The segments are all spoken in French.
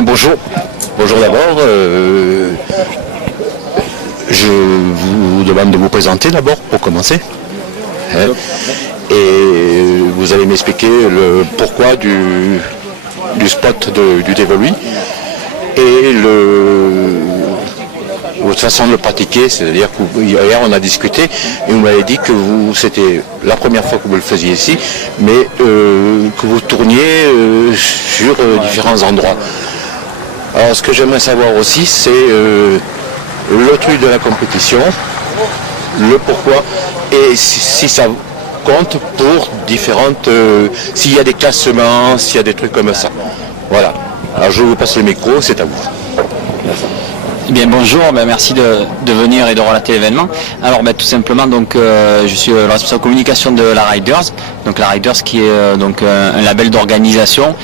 Bonjour. Bonjour d'abord. Je vous demande de vous présenter d'abord pour commencer. Et vous allez m'expliquer le pourquoi du spot du dévolu et votre façon de le pratiquer. C'est-à-dire qu'hier on a discuté et vous m'avez dit que c'était la première fois que vous le faisiez ici, mais que vous tourniez sur différents endroits. Alors ce que j'aimerais savoir aussi, c'est le truc de la compétition, le pourquoi, et si ça compte pour différentes... s'il y a des classements, s'il y a des trucs comme ça. Voilà. Alors je vous passe le micro, c'est à vous. Merci. Eh bien bonjour, merci de venir et de relater l'événement. Alors tout simplement je suis le responsable communication de la Riders, donc la Riders qui est un label d'organisation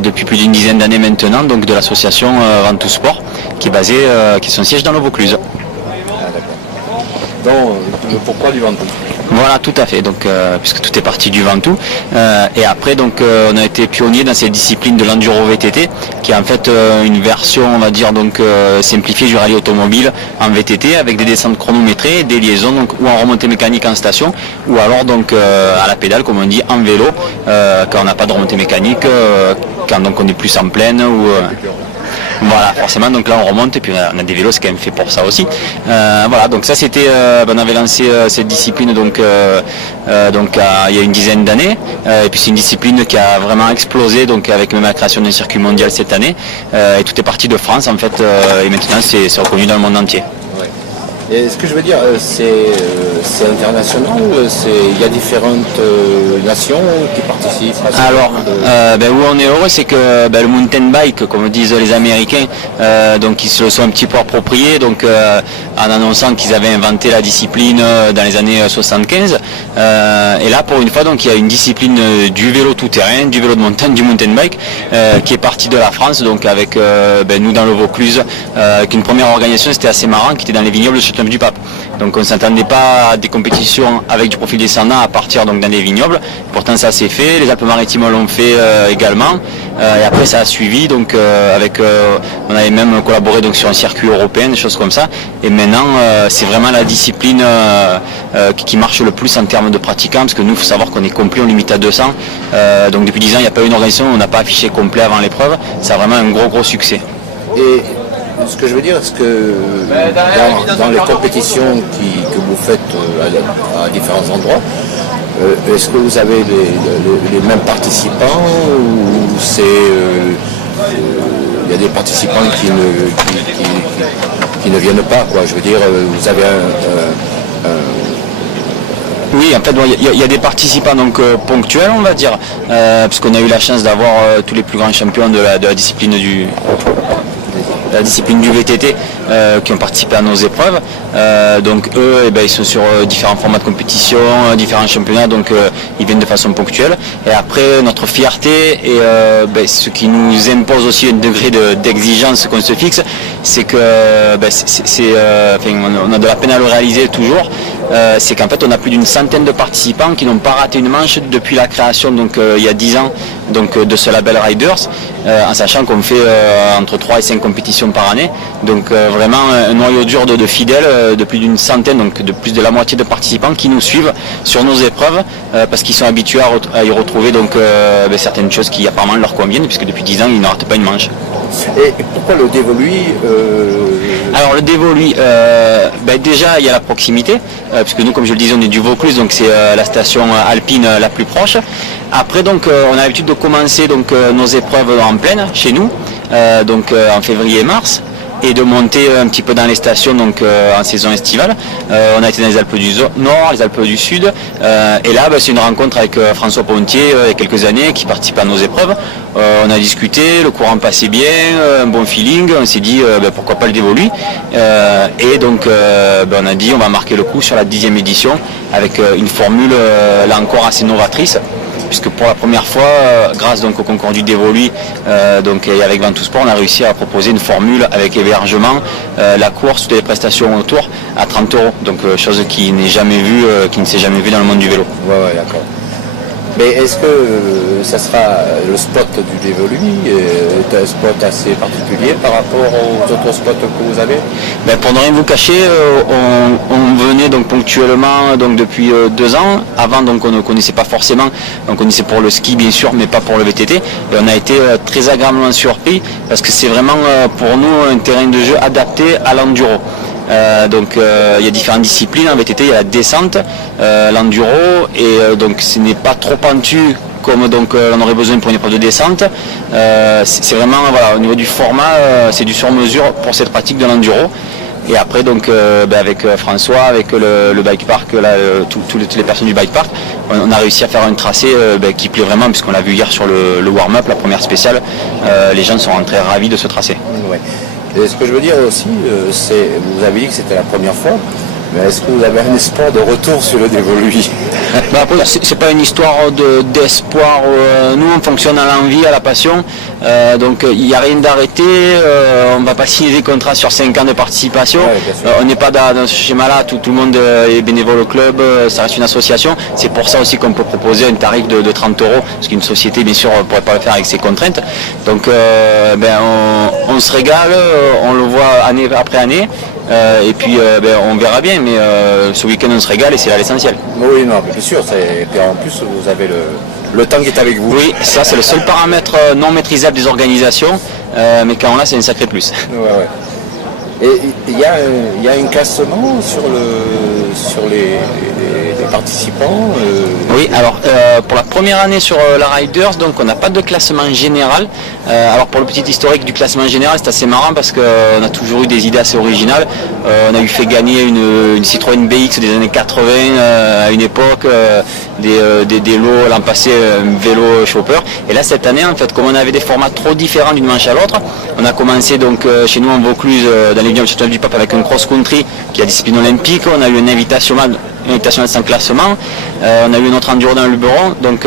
depuis plus d'une dizaine d'années maintenant, donc de l'association Ventoux Sport qui est son siège dans le Vaucluse. Ah, d'accord. Donc le pourquoi du Ventoux? Voilà, tout à fait, puisque tout est parti du Ventoux. Et après, on a été pionnier dans cette discipline de l'enduro VTT, qui est en fait une version, on va dire, simplifiée du rallye automobile en VTT, avec des descentes chronométrées, des liaisons, ou en remontée mécanique en station, ou alors à la pédale, comme on dit, en vélo, quand on n'a pas de remontée mécanique, quand on est plus en plaine, voilà, forcément, là on remonte et puis on a des vélos, c'est quand même fait pour ça aussi. Voilà, donc ça c'était, on avait lancé cette discipline il y a une dizaine d'années, et puis c'est une discipline qui a vraiment explosé, avec même la création d'un circuit mondial cette année, et tout est parti de France en fait, et maintenant c'est reconnu dans le monde entier. Ouais. Et ce que je veux dire, c'est international, il y a différentes nations qui participent à ça. Alors, où on est heureux, c'est que le mountain bike, comme disent les Américains, ils se le sont un petit peu appropriés, en annonçant qu'ils avaient inventé la discipline dans les années 75. Et là, pour une fois, il y a une discipline du vélo tout-terrain, du vélo de montagne, du mountain bike, qui est partie de la France, avec nous dans le Vaucluse, avec une première organisation, c'était assez marrant, qui était dans les vignobles de Châteauneuf-du-Pape. Donc on ne s'attendait pas à des compétitions avec du profil descendant à partir dans des vignobles. Pourtant ça s'est fait, les Alpes-Maritimes l'ont fait également. Et après ça a suivi, on avait même collaboré sur un circuit européen, des choses comme ça. Et maintenant c'est vraiment la discipline qui marche le plus en termes de pratiquants, parce que nous il faut savoir qu'on est complet, on limite à 200. Donc depuis 10 ans il n'y a pas eu une organisation, on n'a pas affiché complet avant l'épreuve. C'est vraiment un gros succès. Et ce que je veux dire, c'est que dans les compétitions que vous faites à différents endroits, est-ce que vous avez les mêmes participants ou il y a des participants qui ne viennent pas, quoi. Je veux dire, vous avez Oui, en fait, il y a des participants ponctuels, on va dire, parce qu'on a eu la chance d'avoir tous les plus grands champions de la discipline du VTT qui ont participé à nos épreuves. Eux, ils sont sur différents formats de compétition, différents championnats, ils viennent de façon ponctuelle. Et après, notre fierté et ce qui nous impose aussi un degré d'exigence qu'on se fixe, c'est que on a de la peine à le réaliser toujours. C'est qu'en fait on a plus d'une centaine de participants qui n'ont pas raté une manche depuis la création il y a 10 ans de ce label Riders, en sachant qu'on fait entre 3 et 5 compétitions par année, vraiment un noyau dur de fidèles, de plus d'une centaine, de plus de la moitié de participants qui nous suivent sur nos épreuves parce qu'ils sont habitués à y retrouver certaines choses qui apparemment leur conviennent, puisque depuis 10 ans ils ne ratent pas une manche. Et pourquoi le dévolu Alors le dévolu, déjà il y a la proximité, puisque nous, comme je le disais, on est du Vaucluse, c'est la station alpine la plus proche. Après on a l'habitude de commencer nos épreuves en plaine chez nous, en février et mars, et de monter un petit peu dans les stations en saison estivale. On a été dans les Alpes du Nord, les Alpes du Sud, et là c'est une rencontre avec François Pontier il y a quelques années qui participe à nos épreuves. On a discuté, le courant passait bien, un bon feeling, on s'est dit pourquoi pas le dévolu, et on a dit on va marquer le coup sur la 10e édition avec une formule là encore assez novatrice, puisque pour la première fois, grâce au concours du dévolu et avec Ventoux Sport, on a réussi à proposer une formule avec hébergement, la course, toutes les prestations autour à 30 €, chose qui n'est jamais vue, qui ne s'est jamais vue dans le monde du vélo. Ouais, d'accord. Mais est-ce que ça sera le spot du Dévolu est un spot assez particulier par rapport aux autres spots que vous avez? Pour ne rien vous cacher, on venait donc ponctuellement donc depuis 2 ans. Avant donc on ne connaissait pas forcément, on connaissait pour le ski bien sûr, mais pas pour le VTT. Et on a été très agréablement surpris parce que c'est vraiment pour nous un terrain de jeu adapté à l'enduro. Il y a différentes disciplines. En VTT il y a la descente, l'enduro, et donc ce n'est pas trop pentu comme donc on aurait besoin pour une épreuve de descente. C'est vraiment au niveau du format, c'est du sur-mesure pour cette pratique de l'enduro. Et après donc avec François, avec le bike park, toutes les personnes du bike park, on a réussi à faire un tracé qui plaît vraiment, puisqu'on l'a vu hier sur le warm-up, la première spéciale. Les gens sont rentrés ravis de ce tracé. Ouais. Et ce que je veux dire aussi, vous avez dit que c'était la première fois, mais est-ce que vous avez un espoir de retour sur le Dévolu? Après, c'est pas une histoire d'espoir. Nous, on fonctionne à l'envie, à la passion. Donc, il n'y a rien d'arrêté. On ne va pas signer des contrats sur 5 ans de participation. Ouais, on n'est pas dans ce schéma-là. Tout le monde est bénévole au club. Ça reste une association. C'est pour ça aussi qu'on peut proposer un tarif de 30 €, parce qu'une société, bien sûr, ne pourrait pas le faire avec ses contraintes. Donc, on se régale. On le voit année après année. Et puis on verra bien, mais ce week-end on se régale et c'est là l'essentiel. Oui, non, bien sûr, et puis en plus vous avez le temps qui est avec vous. Oui, ça c'est le seul paramètre non maîtrisable des organisations, mais quand on l'a, c'est un sacré plus. Ouais. Et il y a un classement sur les participants Oui, alors pour la première année sur la Riders, donc on n'a pas de classement général. Alors pour le petit historique du classement général, c'est assez marrant parce qu'on a toujours eu des idées assez originales. On a eu fait gagner une Citroën BX des années 80 à une époque, des lots l'an passé, un vélo chopper. Et là cette année, en fait, comme on avait des formats trop différents d'une manche à l'autre, on a commencé donc chez nous en Vaucluse, dans les vignobles du Pape, avec un cross-country qui est la discipline olympique. On a eu une invitation sans classement, on a eu notre enduro dans le Luberon, donc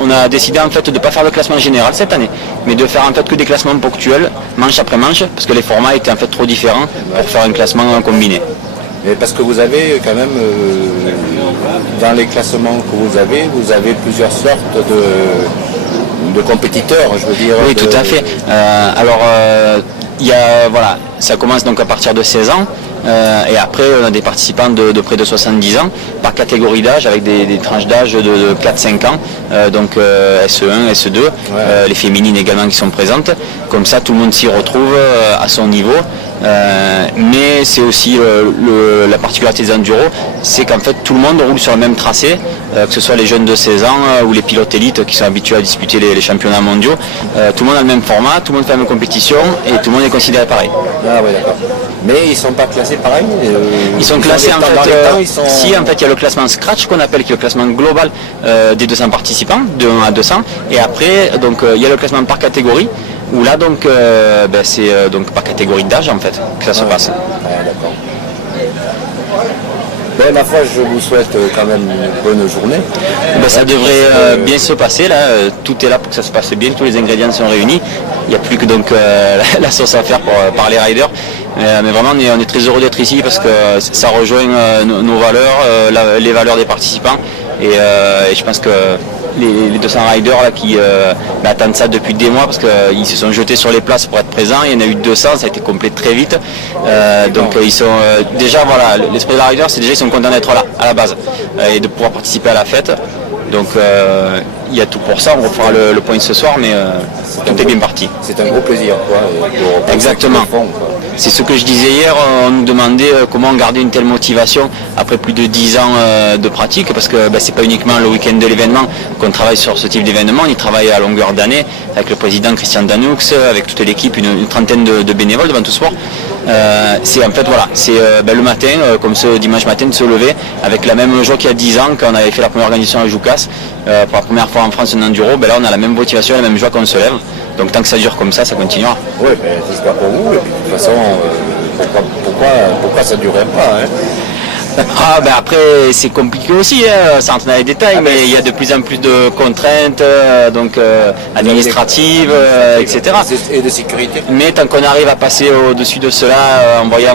on a décidé en fait de ne pas faire de classement général cette année, mais de faire en fait que des classements ponctuels, manche après manche, parce que les formats étaient en fait trop différents pour faire un classement combiné. Mais parce que vous avez quand même, dans les classements que vous avez plusieurs sortes de compétiteurs, je veux dire. Oui, tout à fait. Ça commence donc à partir de 16 ans. Et après, on a des participants de près de 70 ans par catégorie d'âge, avec des tranches d'âge de 4-5 ans, donc SE1, SE2, les féminines également qui sont présentes. Comme ça, tout le monde s'y retrouve à son niveau. Mais c'est aussi la particularité des enduro, c'est qu'en fait tout le monde roule sur le même tracé, que ce soit les jeunes de 16 ans ou les pilotes élites qui sont habitués à disputer les championnats mondiaux. Tout le monde a le même format, tout le monde fait la même compétition et tout le monde est considéré pareil. Ah ouais, d'accord. Mais ils ne sont pas classés pareil. Ils sont classés en fait. Si en fait il y a le classement Scratch qu'on appelle, qui est le classement global des 200 participants, de 1 à 200, et après donc il y a le classement par catégorie, où là donc c'est donc par catégorie d'âge en fait que ça se passe. D'accord. Ma foi, je vous souhaite quand même une bonne journée. Ça devrait bien se passer là. Tout est là pour que ça se passe bien, tous les ingrédients sont réunis. Il n'y a plus que donc la sauce à faire par les riders. Mais vraiment on est très heureux d'être ici parce que ça rejoint nos valeurs, les valeurs des participants. Et je pense que les 200 riders là, qui attendent ça depuis des mois parce qu'ils se sont jetés sur les places pour être présents. Il y en a eu 200, ça a été complet très vite. Ils sont déjà, l'esprit de la rider, c'est déjà ils sont contents d'être là à la base et de pouvoir participer à la fête. Donc il y a tout pour ça, on refera le point ce soir, mais tout est bien parti. C'est un gros plaisir, quoi. Exactement. C'est ce que je disais hier, on nous demandait comment garder une telle motivation après plus de 10 ans de pratique, parce que c'est pas uniquement le week-end de l'événement qu'on travaille sur ce type d'événement, on y travaille à longueur d'année avec le président Christian Danoux, avec toute l'équipe, une trentaine de bénévoles devant tout sport. C'est en fait le matin, comme ce dimanche matin, de se lever avec la même joie qu'il y a 10 ans quand on avait fait la première organisation à Joucas, pour la première fois en France un enduro, là on a la même motivation, la même joie quand on se lève. Donc tant que ça dure comme ça continuera. Oui, j'espère pour vous. Et puis, de toute façon, pourquoi ça ne durerait pas Après c'est compliqué aussi, sans entrer dans les détails, mais il y a de plus en plus de contraintes administratives, etc. Et de sécurité. Mais tant qu'on arrive à passer au-dessus de cela en voyant,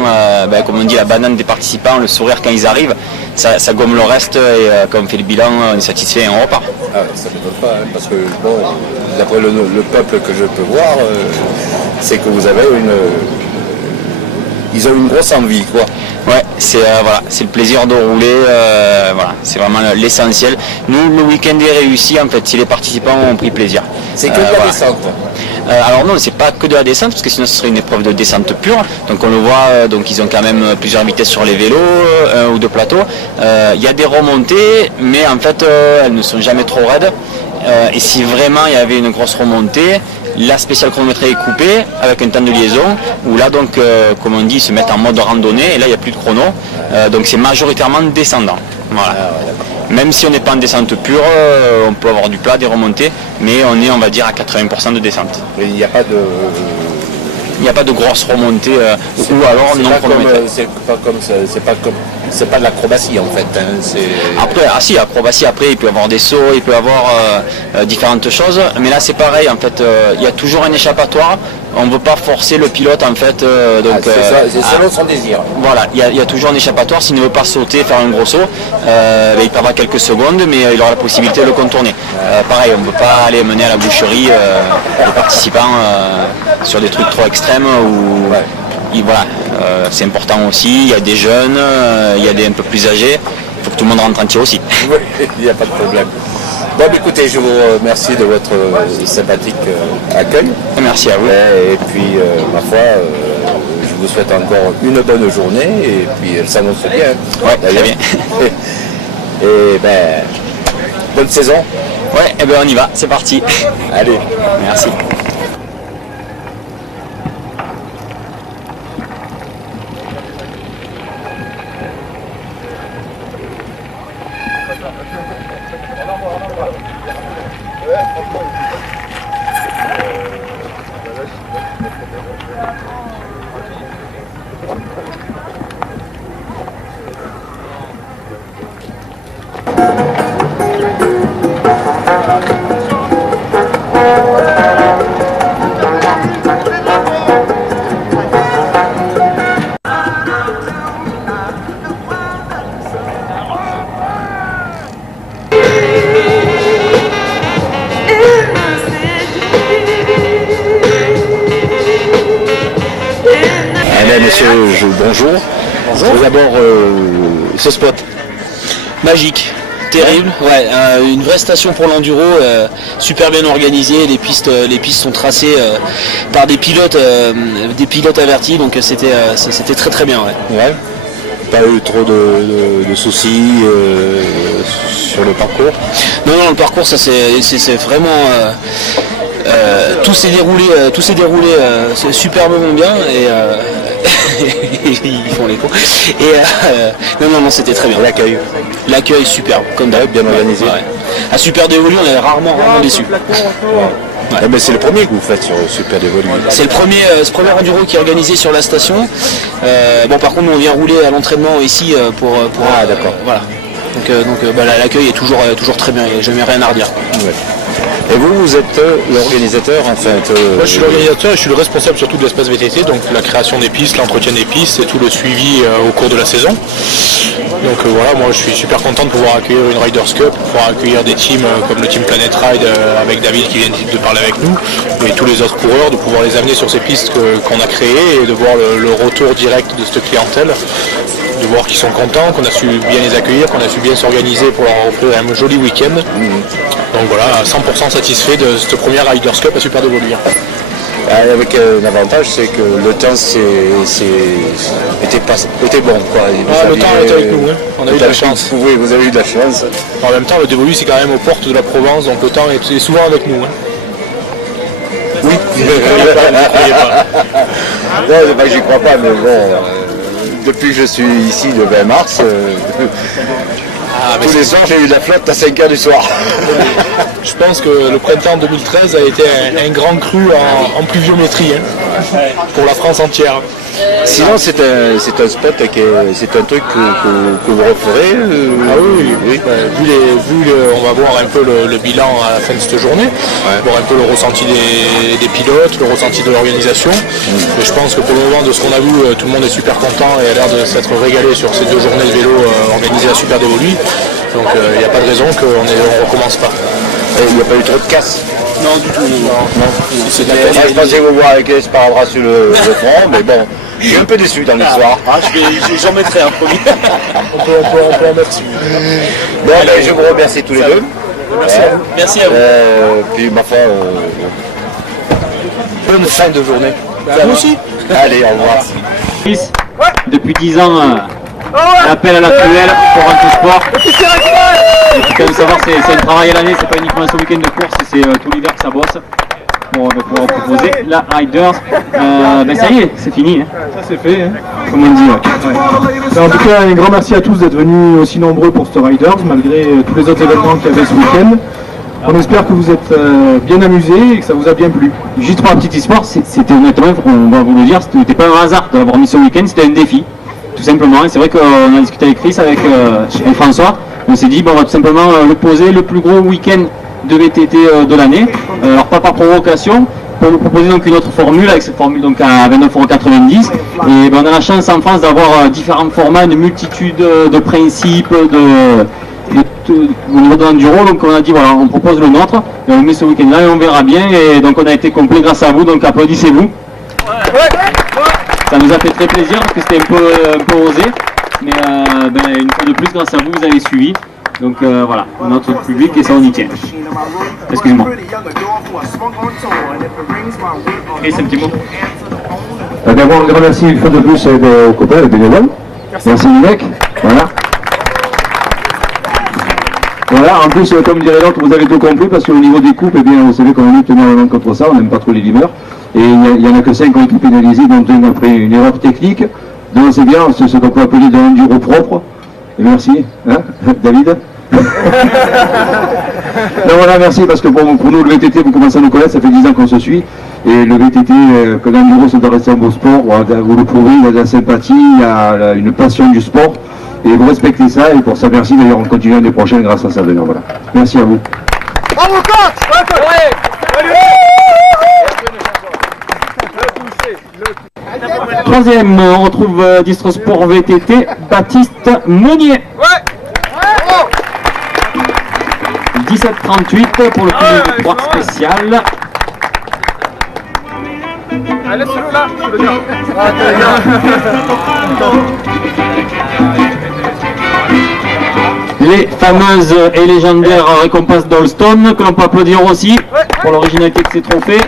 comme on dit, la banane des participants, le sourire quand ils arrivent, ça gomme le reste et quand on fait le bilan, on est satisfait et on repart. Ah, ça ne m'étonne pas, hein, parce que bon, d'après le peuple que je peux voir, c'est que vous avez ils ont une grosse envie, quoi. Ouais, c'est voilà, c'est le plaisir de rouler, voilà, c'est vraiment l'essentiel. Nous, le week-end est réussi, en fait, si les participants ont pris plaisir. C'est que de la descente. Alors non, c'est pas que de la descente, parce que sinon ce serait une épreuve de descente pure. Donc on le voit, donc ils ont quand même plusieurs vitesses sur les vélos, un ou deux plateaux. Il y a des remontées, mais en fait elles ne sont jamais trop raides. Et si vraiment il y avait une grosse remontée, la spéciale chronométrée est coupée avec un temps de liaison, où là donc, comme on dit, ils se mettent en mode randonnée, et là il n'y a plus de chrono. Donc c'est majoritairement descendant. Voilà. Même si on n'est pas en descente pure, on peut avoir du plat, des remontées, mais on est, on va dire, à 80% de descente. Il n'y a pas de... Il n'y a pas de grosses remontées, ou alors non chronométrées. C'est pas de l'acrobatie en fait. Hein, après, si, acrobatie, après il peut y avoir des sauts, il peut y avoir différentes choses, mais là c'est pareil, en fait, il y a toujours un échappatoire. On ne veut pas forcer le pilote en fait. C'est selon son désir. Voilà, il y a toujours un échappatoire. S'il ne veut pas sauter, faire un gros saut, il perdra quelques secondes, mais il aura la possibilité de le contourner. Pareil, on ne peut pas aller mener à la boucherie les participants sur des trucs trop extrêmes où voilà, c'est important aussi. Il y a des jeunes, il y a des un peu plus âgés. Il faut que tout le monde rentre entier aussi. Oui, il n'y a pas de problème. Bon, écoutez, je vous remercie de votre sympathique accueil. Merci à vous. Et puis, ma foi, je vous souhaite encore une bonne journée. Et puis, elle s'annonce bien. Ouais, très bien. Et ben, bonne saison. Ouais, et ben on y va, c'est parti. Allez. Merci. Bonjour. Tout d'abord, ce spot. Magique, terrible, ouais, une vraie station pour l'enduro, super bien organisée, les pistes sont tracées par des pilotes avertis, donc c'était très très bien. Ouais. Pas eu trop de soucis sur le parcours? Non, le parcours, ça c'est vraiment... tout s'est déroulé superbement bien et ils font les cons. Et non, c'était très bien. L'accueil superbe, comme d'hab, bien organisé. Ouais. À Super Dévolu, on est rarement déçus. Ouais. Mais c'est le premier que vous faites sur Super Dévolu. C'est le premier enduro qui est organisé sur la station. Par contre, nous, on vient rouler à l'entraînement ici pour d'accord. Voilà. Donc l'accueil est toujours très bien. Il n'y a jamais rien à redire. Ouais. Et vous êtes l'organisateur en fait Moi je suis l'organisateur et je suis le responsable surtout de l'espace VTT, donc la création des pistes, l'entretien des pistes et tout le suivi au cours de la saison. Donc voilà, moi je suis super content de pouvoir accueillir une Riders Cup, pouvoir accueillir des teams comme le team Planet Ride avec David qui vient de parler avec nous, et tous les autres coureurs, de pouvoir les amener sur ces pistes qu'on a créées et de voir le retour direct de cette clientèle, de voir qu'ils sont contents, qu'on a su bien les accueillir, qu'on a su bien s'organiser pour leur offrir un joli week-end. Donc voilà, 100% satisfait de cette première Riders Cup à Super Dévolu. Avec un avantage, c'est que le temps était bon. Quoi. Le temps était avec nous, hein. On a eu de la chance. Oui, vous avez eu de la chance. En même temps, le Dévolu, c'est quand même aux portes de la Provence, donc le temps est souvent avec nous. Hein. Oui, non, c'est pas que j'y crois pas, mais bon, depuis que je suis ici le 20 mars, tous les soirs j'ai eu de la flotte à 5h du soir. Je pense que le printemps 2013 a été un grand cru en pluviométrie, hein, pour la France entière. Sinon, c'est un spot, c'est un truc que vous referez. Ah oui. On va voir un peu le bilan à la fin de cette journée, voir un peu le ressenti des pilotes, le ressenti de l'organisation. Mais je pense que pour le moment, de ce qu'on a vu, tout le monde est super content et a l'air de s'être régalé sur ces 2 journées de vélo organisées à Super Dévolu. Donc il n'y a pas de raison qu'on ne recommence pas. Il n'y a pas eu trop de casse. Non, du tout. Non. Je pensais vous voir avec les sparadraps sur le front, mais bon, je suis un peu déçu dans l'histoire. J'en mettrai un premier. On peut en mettre si vous voulez. Bon, je vous remercie tous les deux. Merci à vous. Puis ma foi, bonne fin de journée. Vous aussi. Allez, au revoir. Depuis 10 ans, l'appel à la cruelle pour Ranto Sport. Il faut quand même savoir, c'est un travail à l'année, c'est pas uniquement ce week-end de course, c'est tout l'hiver que ça bosse pour pouvoir proposer la Riders. Ça y est, c'est fini. Hein. Ça c'est fait. Hein. Comme on dit. En tout cas, un grand merci à tous d'être venus aussi nombreux pour ce Riders, malgré tous les autres événements qu'il y avait ce week-end. On espère que vous êtes bien amusés et que ça vous a bien plu. Juste pour un petit e-sport, c'était honnêtement, on va vous le dire, c'était pas un hasard de l'avoir mis ce week-end, c'était un défi. Tout simplement, et c'est vrai qu'on a discuté avec Chris, avec François, on s'est dit, on va tout simplement le poser le plus gros week-end de VTT de l'année, alors pas par provocation, pour nous proposer donc une autre formule, avec cette formule donc à 29,90 €, et on a la chance en France d'avoir différents formats, une multitude de principes, au niveau de l'enduro, donc on a dit voilà, on propose le nôtre, et on le met ce week-end-là et on verra bien, et donc on a été complet grâce à vous, donc applaudissez-vous. Ça nous a fait très plaisir parce que c'était un peu osé, mais une fois de plus, grâce à vous, vous avez suivi. Donc voilà, notre public et ça on y tient. Excusez-moi. Et c'est un petit mot. D'abord, un grand merci une fois de plus aux copains, aux bénévoles. Merci Vivek. Voilà, en plus, comme dirait l'autre, vous avez tout compris parce qu'au niveau des coupes, vous savez qu'on lutte énormément contre ça, on n'aime pas trop les limeurs. Et il n'y en a que 5 qui ont été pénalisés, dont une après une erreur technique. Donc c'est bien, c'est ce qu'on peut appeler de l'enduro propre. Et merci, hein, David. Donc voilà, merci, parce que pour nous, le VTT, vous commencez à nous connaître, ça fait 10 ans qu'on se suit. Et le VTT, que l'enduro, ça doit rester un beau sport, vous le prouvez, il y a de la sympathie, il y a une passion du sport. Et vous respectez ça, et pour ça, merci. D'ailleurs, on continue l'année prochaine grâce à ça. D'ailleurs, voilà. Merci à vous. Bravo, coach! Troisième, on retrouve Distro Sport VTT, Baptiste Meunier. 17,38 pour le cumul de 3 spécial. Allez, celui-là, je veux dire. Les fameuses et légendaires récompenses d'Allstone, que l'on peut applaudir aussi pour l'originalité de ces trophées.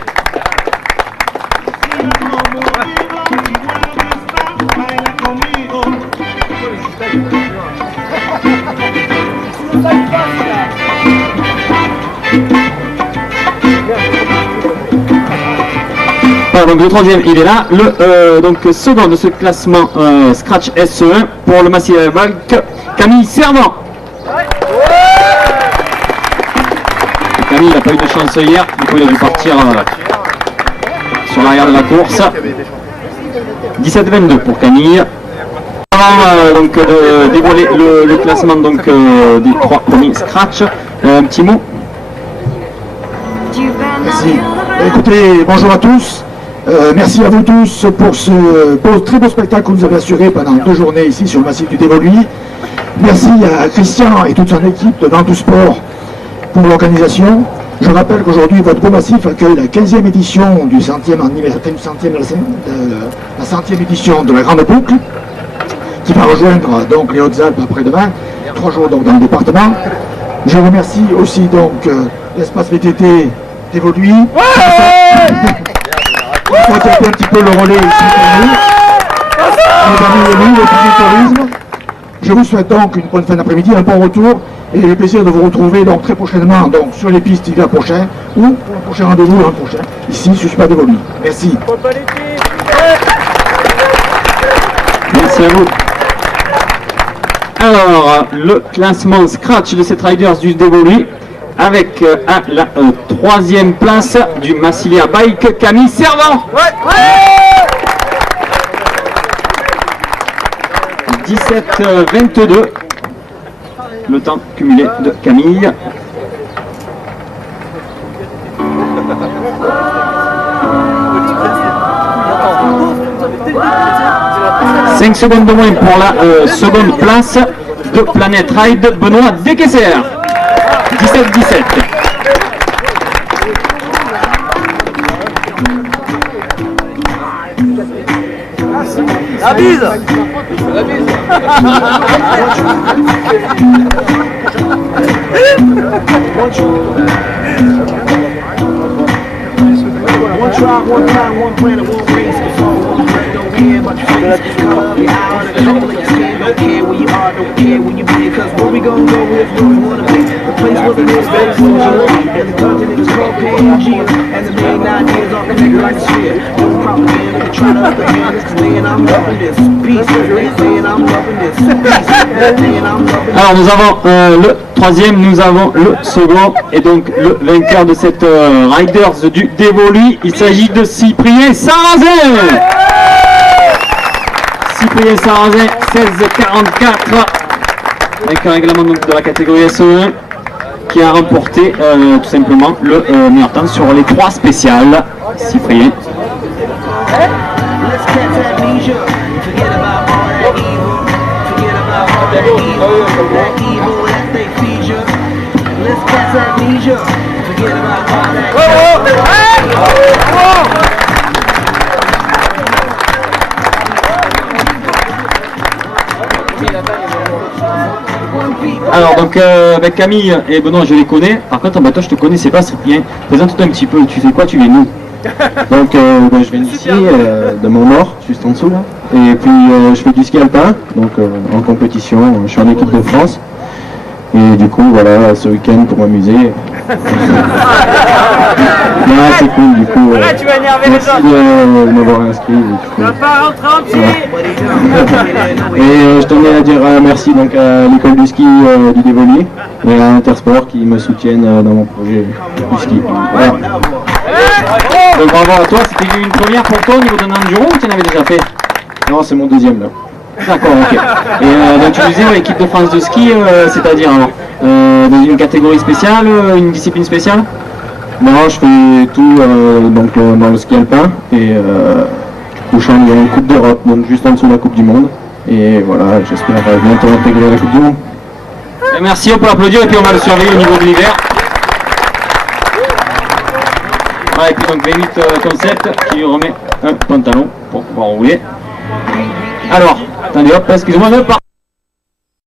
Donc le troisième il est là, donc second de ce classement Scratch SE1 pour le Massilia Bike, Camille Servant. Camille n'a pas eu de chance hier, du coup il a dû partir sur l'arrière de la course. 17,22 pour Camille. Avant donc de dévoiler le classement donc, des 3 premiers Scratch, un petit mot. Merci. Écoutez, bonjour à tous. Merci à vous tous pour ce très beau spectacle que vous avez assuré pendant 2 journées ici sur le massif du Dévoluy. Merci à Christian et toute son équipe de Ranto Sport pour l'organisation. Je rappelle qu'aujourd'hui votre beau massif accueille la 15e édition du 100e anniversaire, la 100e édition de la Grande Boucle, qui va rejoindre donc les Hautes-Alpes après-demain, 3 jours donc dans le département. Je remercie aussi donc l'espace VTT Dévoluy. Il faut taper un petit peu le relais ici pour nous, le tourisme. Je vous souhaite donc une bonne fin d'après-midi, un bon retour et le plaisir de vous retrouver donc très prochainement donc sur les pistes l'hiver prochain ou pour un prochain rendez-vous l'an prochain ici sur Super Dévolu. Merci. Merci à vous. Alors, le classement Scratch de cette Riders du Dévoluy avec à la 3e place du Massilia Bike, Camille Servant. 17-22. Le temps cumulé de Camille. « 5 secondes de moins pour la seconde place de Planet Ride, Benoît Desquesser. 17-17. La bise. One try, one time, one planet, one race. It's all one planet, don't care about your face. Color, your eye, the color of your skin. Don't care where you are, don't care where you be. Cause where we gon' go is where we wanna be. The place wasn't this place, was and the continent is called Pangea. And the main ideas are connected like a sphere. No propaganda to try to understand this. Cause man, I'm loving this. Peace, man, I'm loving this. Peace, man, I'm loving this. Alors nous avons le troisième, nous avons le second et donc le vainqueur de cette Riders du Dévolu, il s'agit de Cyprien Sarrazin. Cyprien Sarrazin, 16-44, avec un règlement donc de la catégorie SE1 qui a remporté tout simplement le meilleur temps sur les 3 spéciales. Cyprien. Alors donc avec Camille et Benoît je les connais, par contre toi je te connaissais pas Cyprien, présente-toi un petit peu, tu fais quoi, tu viens d'où? Donc je viens d'ici, de Montmort, juste en dessous là, et puis je fais du ski alpin, donc en compétition, je suis en équipe de France, et du coup voilà, ce week-end pour m'amuser. Voilà, c'est cool du coup. Tu vas énerver les merci de m'avoir inscrit. Tu vas pas rentrer en pied. Et je tenais à dire merci donc à l'école du ski du Dévolu et à Intersport qui me soutiennent dans mon projet du ski. Voilà. Donc bravo à toi, c'était une première pour toi au niveau d'un enduro ou tu en avais déjà fait? Non, c'est mon deuxième là. D'accord, ok. Et donc tu disais l'équipe de France de ski, c'est-à-dire dans une catégorie spéciale, une discipline spéciale? Non, je fais tout donc, dans le ski alpin et du coup je suis en Coupe d'Europe, donc juste en dessous de la Coupe du Monde. Et voilà, j'espère bientôt intégrer la Coupe du Monde. Et merci, on peut l'applaudir et puis on va le surveiller au niveau de l'hiver. Voilà, et puis donc V8 Concept qui lui remet un pantalon pour pouvoir rouler. Alors, attendez hop, excusez-moi, ne partez